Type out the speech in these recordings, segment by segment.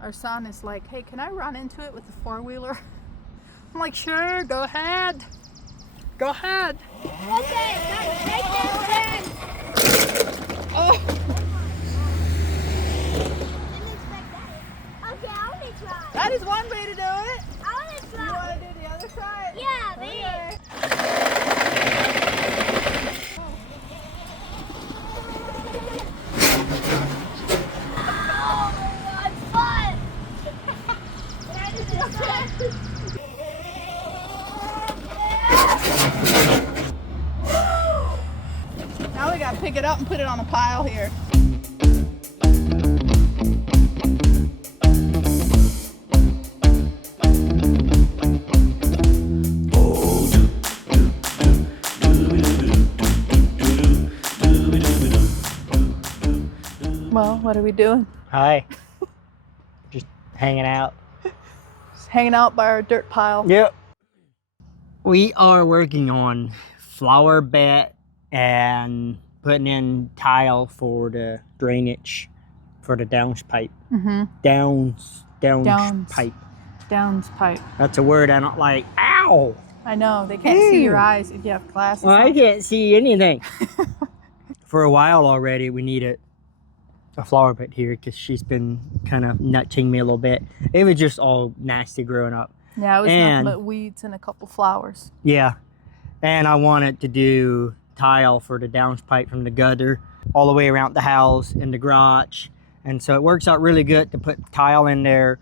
Our son is like, hey, can I run into it with the four-wheeler? I'm like, sure, go ahead. Go ahead. Okay, take this then. Oh. Didn't expect that. Okay, I want to try. That is one way to do it. I want to You try. want to do the other side? Yeah, Okay. Oh, that's fun. Can I do this side? Now we gotta pick it up and put it on a pile here. Well, what are we doing? Hi. Just hanging out. Just hanging out by our dirt pile. Yep. We are working on flower bed and putting in tile for the drainage for the downspipe. Mm-hmm. Downs Downs. pipe. Downspipe. That's a word I don't like. Ow! I know, they can't see your Ew. eyes if you have glasses Well, I on. can't see anything. For a while already, we needed a flower bed here because she's been kind of nudging me a little bit. It was just all nasty growing up. Yeah, it was And- nothing but weeds and a couple flowers. Yeah, and I wanted to do tile for the downspipe from the gutter all the way around the house in the garage, and so it works out really good to put tile in there,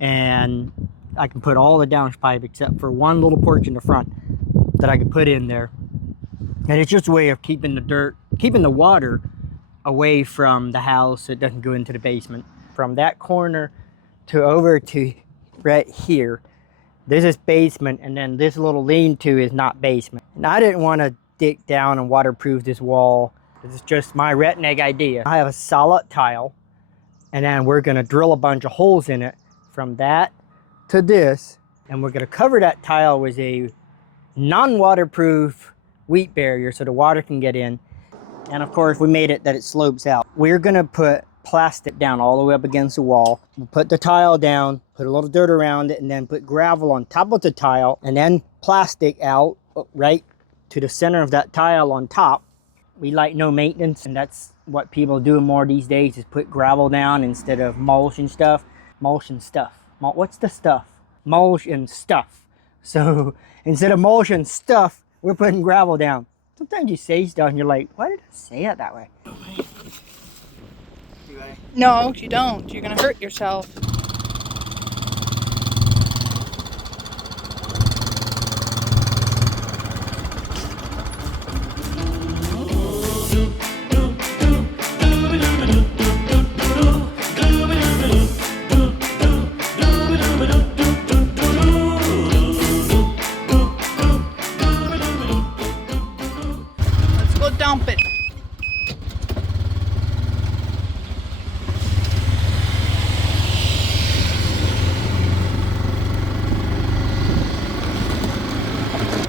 and I can put all the downspipe except for one little porch in the front that I could put in there, and it's just a way of keeping the water away from the house so it doesn't go into the basement. From that corner to over to right here, there's this basement, and then this little lean-to is not basement. And I didn't want to dig down and waterproof this wall. This is just my redneck idea. I have a solid tile, and then we're gonna drill a bunch of holes in it from that to this, and we're gonna cover that tile with a non-waterproof wheat barrier so the water can get in. And of course, we made it that it slopes out. We're gonna put plastic down all the way up against the wall. We'll put the tile down, put a little dirt around it, and then put gravel on top of the tile, and then plastic out right to the center of that tile on top. We like no maintenance, and that's what people do more these days, is put gravel down instead of mulch and stuff. Mulch and stuff. What's the stuff? Mulch and stuff. So instead of mulch and stuff, we're putting gravel down. Sometimes you say stuff and you're like, why did I say it that way? No, you don't. You're gonna hurt yourself. Let's go dump it.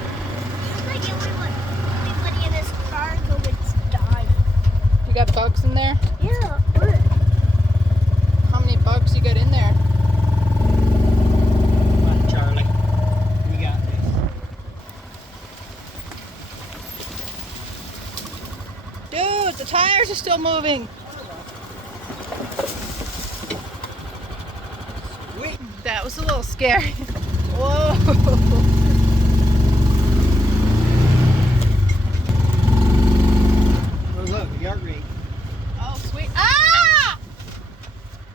Feels like everybody in this car would die. You got bugs in there? Yeah, look. How many bugs you got in there? Come on, Charlie. You got this. Dude, the tires are still moving. Sweet. That was a little scary. Whoa. Oh, look, the yard rig. Oh, sweet. Ah!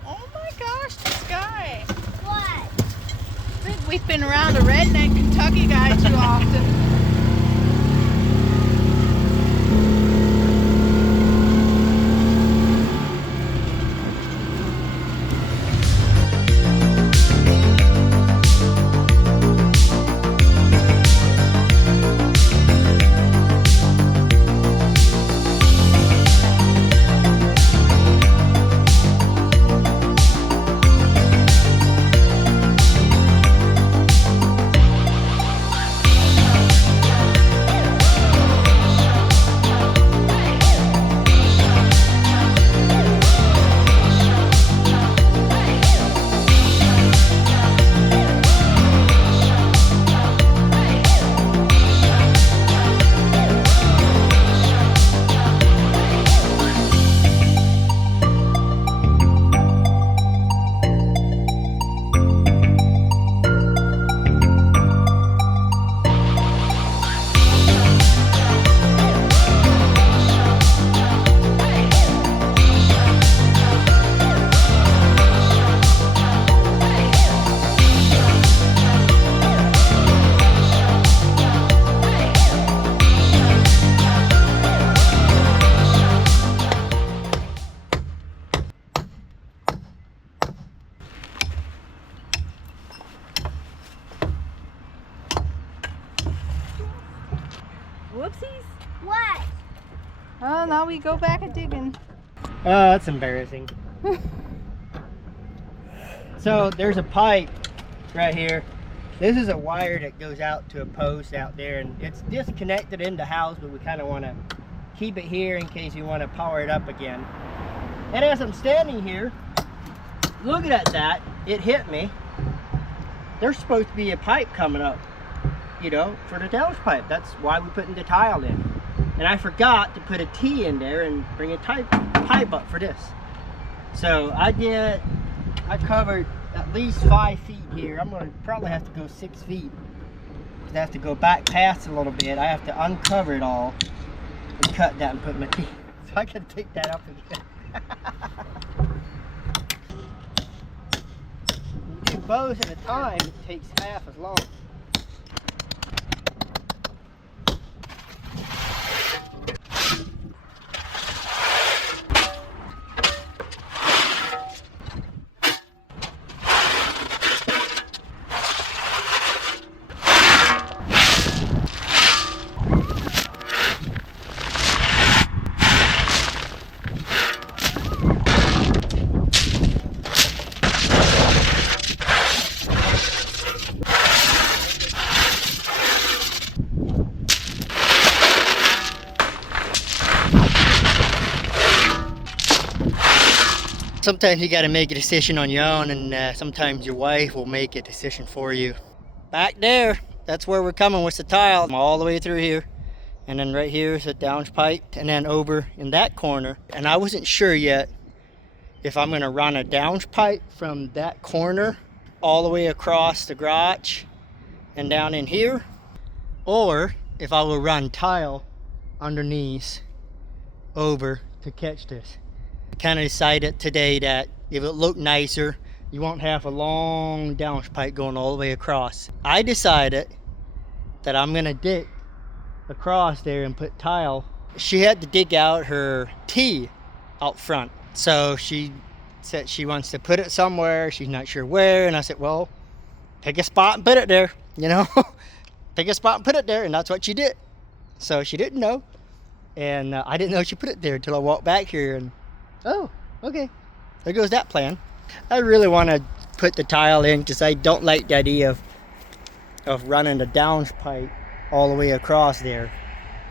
Oh my gosh, this guy. What? I think we've been around a redneck Kentucky guy too often. Oh, now we go back a digging. Oh, that's embarrassing. So there's a pipe right here. This is a wire that goes out to a post out there, and it's disconnected in the house, but we kind of want to keep it here in case you want to power it up again. And as I'm standing here, looking at that, it hit me. There's supposed to be a pipe coming up, you know, for the downspipe. That's why we put the tile in. And I forgot to put a T in there and bring a pipe up for this. So I covered at least 5 feet here. I'm gonna probably have to go 6 feet. I have to go back past a little bit. I have to uncover it all and cut that and put my T. So I can take that up again. You do both at a time, it takes half as long. Sometimes you got to make a decision on your own, and sometimes your wife will make a decision for you. Back there, that's where we're coming with the tile, all the way through here. And then right here is a downspipe, and then over in that corner. And I wasn't sure yet if I'm going to run a downspipe from that corner all the way across the garage and down in here, or if I will run tile underneath over to catch this. I kind of decided today that if it looked nicer, you won't have a long downspipe going all the way across. I decided that I'm gonna dig across there and put tile. She had to dig out her T out front. So she said she wants to put it somewhere, she's not sure where, and I said, well, pick a spot and put it there, you know? Pick a spot and put it there, and that's what she did. So she didn't know, and I didn't know she put it there until I walked back here, and oh, okay, there goes that plan. I really want to put the tile in because I don't like the idea of running the downspipe all the way across there.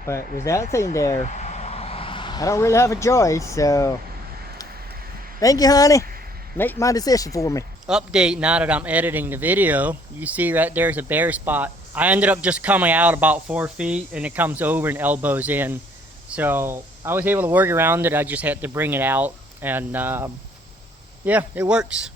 But with that thing there, I don't really have a choice, so thank you, honey. Make my decision for me. Update now that I'm editing the video. You see right there's a bare spot. I ended up just coming out about 4 feet, and it comes over and elbows in. So I was able to work around it. I just had to bring it out, and yeah, it works.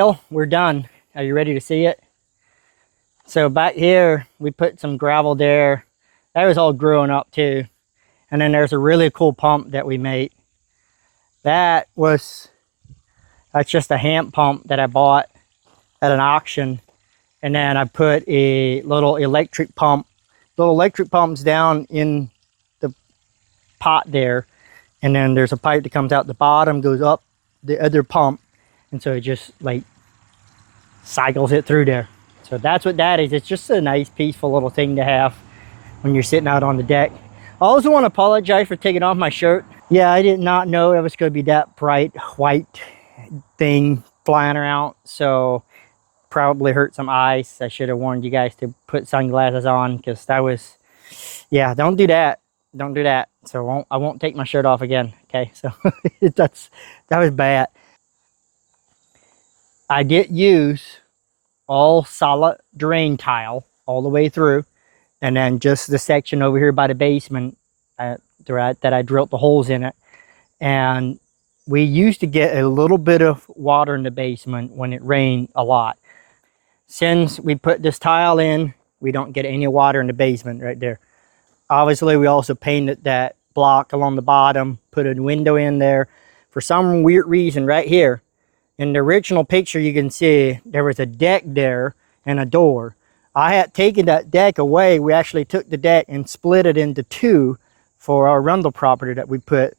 Well, we're done. Are you ready to see it? So back here, we put some gravel there. That was all growing up too. And then there's a really cool pump that we made. That's just a hand pump that I bought at an auction. And then I put a little electric pumps down in the pot there. And then there's a pipe that comes out the bottom, goes up the other pump. And so it just like cycles it through there. So that's what that is. It's just a nice, peaceful little thing to have when you're sitting out on the deck. I also want to apologize for taking off my shirt. Yeah, I did not know it was going to be that bright white thing flying around. So probably hurt some eyes. I should have warned you guys to put sunglasses on, because that was, yeah, don't do that. Don't do that. So I won't take my shirt off again. Okay, so that was bad. I did use all solid drain tile all the way through, and then just the section over here by the basement that I drilled the holes in it. And we used to get a little bit of water in the basement when it rained a lot. Since we put this tile in, we don't get any water in the basement right there. Obviously, we also painted that block along the bottom, put a window in there. For some weird reason right here, in the original picture, you can see there was a deck there and a door. I had taken that deck away. We actually took the deck and split it into two for our rental property that we put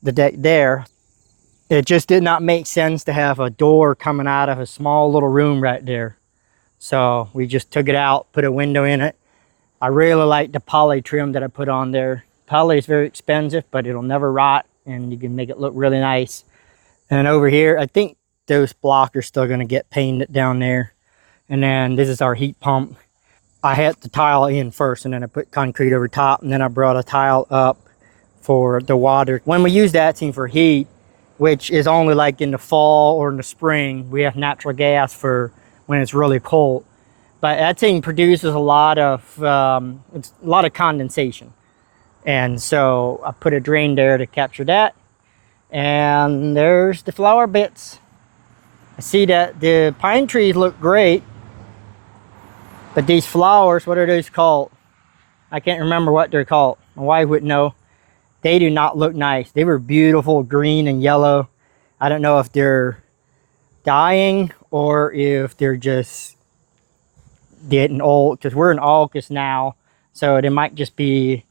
the deck there. It just did not make sense to have a door coming out of a small little room right there. So we just took it out, put a window in it. I really like the poly trim that I put on there. Poly is very expensive, but it'll never rot, and you can make it look really nice. And over here, I think those blocks are still going to get painted down there. And then this is our heat pump. I had the tile in first, and then I put concrete over top, and then I brought a tile up for the water. When we use that thing for heat, which is only like in the fall or in the spring, we have natural gas for when it's really cold. But that thing produces a lot of condensation. And so I put a drain there to capture that. And there's the flower beds. I see that the pine trees look great, but these flowers, what are those called? I can't remember what they're called. My wife would know. They do not look nice. They were beautiful green and yellow. I don't know if they're dying or if they're just getting old, because we're in August now, so they might just be,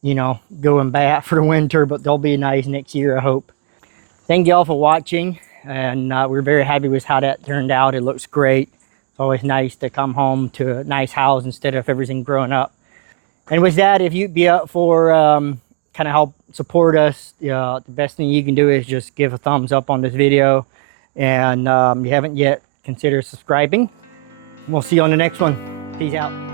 you know, going bad for the winter, but they'll be nice next year, I hope. Thank you all for watching. And we're very happy with how that turned out. It looks great. It's always nice to come home to a nice house instead of everything growing up. And with that, if you'd be up for kind of help support us, the best thing you can do is just give a thumbs up on this video. And you haven't yet, consider subscribing. We'll see you on the next one. Peace out.